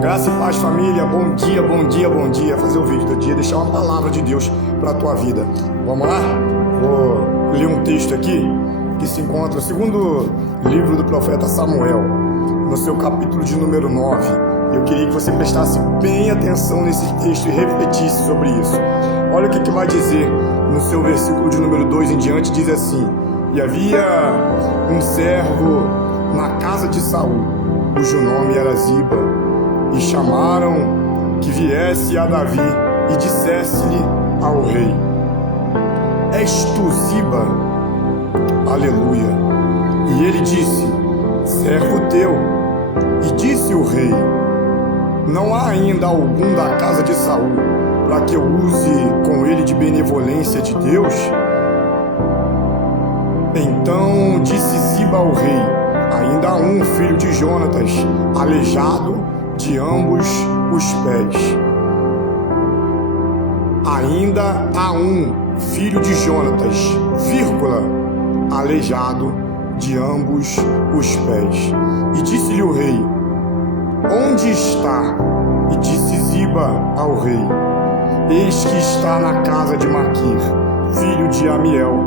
Graça e paz, família. Bom dia, bom dia, bom dia. Fazer o vídeo do dia, deixar uma palavra de Deus para a tua vida. Vamos lá? Vou ler um texto aqui que se encontra no segundo livro do profeta Samuel, no seu capítulo de número 9. Eu queria que você prestasse bem atenção nesse texto e refletisse sobre isso. Olha o que vai dizer no seu versículo de número 2 em diante. Diz assim: E havia um servo na casa de Saul, cujo nome era Ziba, e chamaram que viesse a Davi e dissesse-lhe ao rei: És tu Ziba? Aleluia. E ele disse: Servo teu. E disse o rei: Não há ainda algum da casa de Saul para que eu use com ele de benevolência de Deus? Então disse Ziba ao rei: Ainda há um filho de Jonatas, aleijado de ambos os pés. Ainda há um filho de Jonatas, aleijado de ambos os pés. E disse-lhe o rei: Onde está? E disse Ziba ao rei: Eis que está na casa de Maquir, filho de Amiel,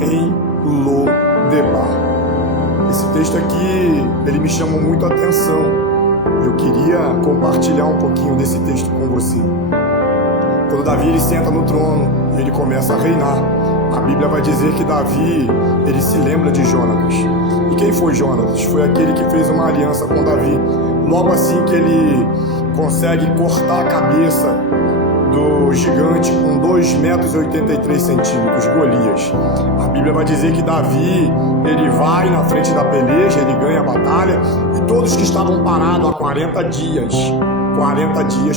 em Lodebar. Esse texto aqui, ele me chamou muito a atenção. Eu queria compartilhar um pouquinho desse texto com você. Quando Davi ele senta no trono, ele começa a reinar. A Bíblia vai dizer que Davi, ele se lembra de Jonatas. E quem foi Jonatas? Foi aquele que fez uma aliança com Davi. Logo assim que ele consegue cortar a cabeça do gigante com 2,83 metros, Golias. A Bíblia vai dizer que Davi, ele vai na frente da peleja, ele ganha a batalha, e todos que estavam parados há 40 dias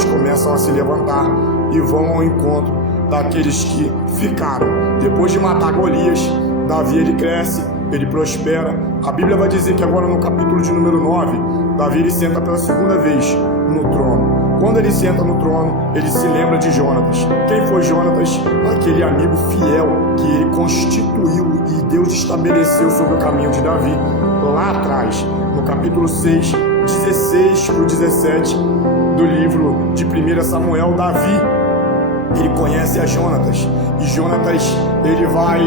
começam a se levantar e vão ao encontro daqueles que ficaram. Depois de matar Golias, Davi ele cresce, ele prospera. A Bíblia vai dizer que agora no capítulo de número 9, Davi ele senta pela segunda vez no trono. Quando ele senta no trono, ele se lembra de Jonatas. Quem foi Jonatas? Aquele amigo fiel que ele constituiu e Deus estabeleceu sobre o caminho de Davi. Lá atrás, no capítulo 6, 16 para o 17 do livro de 1 Samuel, Davi, ele conhece a Jonatas. E Jonatas, ele vai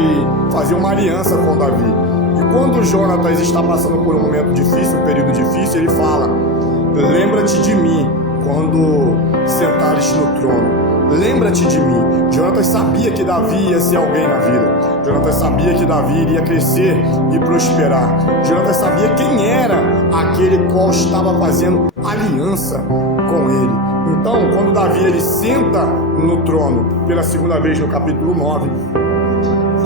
fazer uma aliança com Davi. E quando Jonatas está passando por um momento difícil, um período difícil, ele fala: Lembra-te de mim quando sentares no trono. Lembra-te de mim. Jonatas sabia que Davi ia ser alguém na vida. Jonatas sabia que Davi iria crescer e prosperar. Jonatas sabia quem era aquele qual estava fazendo aliança com ele. Então, quando Davi ele senta no trono pela segunda vez no capítulo 9,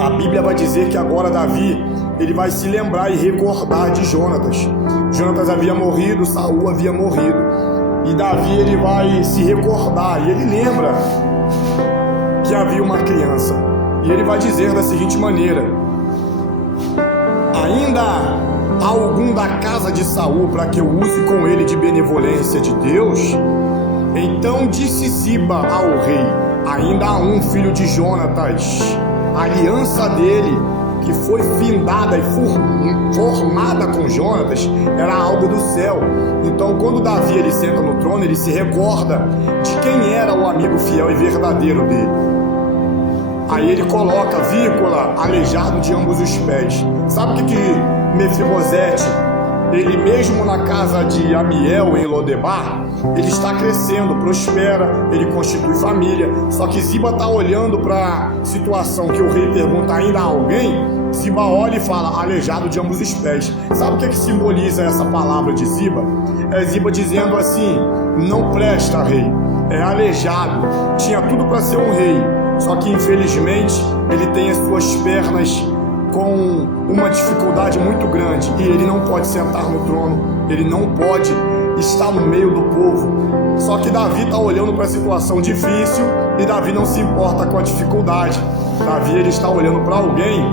a Bíblia vai dizer que agora Davi ele vai se lembrar e recordar de Jonatas. Jonatas havia morrido, Saul havia morrido. E Davi ele vai se recordar e ele lembra que havia uma criança. E ele vai dizer da seguinte maneira: Ainda há algum da casa de Saul para que eu use com ele de benevolência de Deus? Então disse Ziba ao rei: Ainda há um filho de Jonatas, a aliança dele que foi findada e formada com Jonatas era algo do céu. Então quando Davi ele senta no trono, ele se recorda de quem era o amigo fiel e verdadeiro dele. Aí ele coloca, aleijado de ambos os pés. Sabe o que Mefibosete, ele mesmo na casa de Amiel em Lodebar, ele está crescendo, prospera, ele constitui família. Só que Ziba está olhando para a situação que o rei pergunta: Ainda há alguém? Ziba olha e fala: Aleijado de ambos os pés. Sabe o que simboliza essa palavra de Ziba? É Ziba dizendo assim: Não presta, rei. É aleijado. Tinha tudo para ser um rei, só que infelizmente ele tem as suas pernas com uma dificuldade muito grande e ele não pode sentar no trono, ele não pode estar no meio do povo. Só que Davi está olhando para a situação difícil e Davi não se importa com a dificuldade. Davi ele está olhando para alguém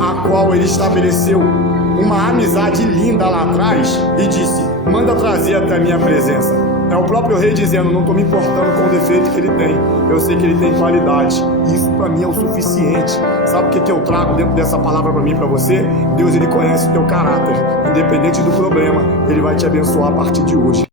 a qual ele estabeleceu uma amizade linda lá atrás e disse: Manda trazer até a minha presença. É o próprio rei dizendo: Não estou me importando com o defeito que ele tem, eu sei que ele tem qualidade. Isso para mim é o suficiente. Sabe o que eu trago dentro dessa palavra para mim e para você? Deus ele conhece o teu caráter. Independente do problema, ele vai te abençoar a partir de hoje.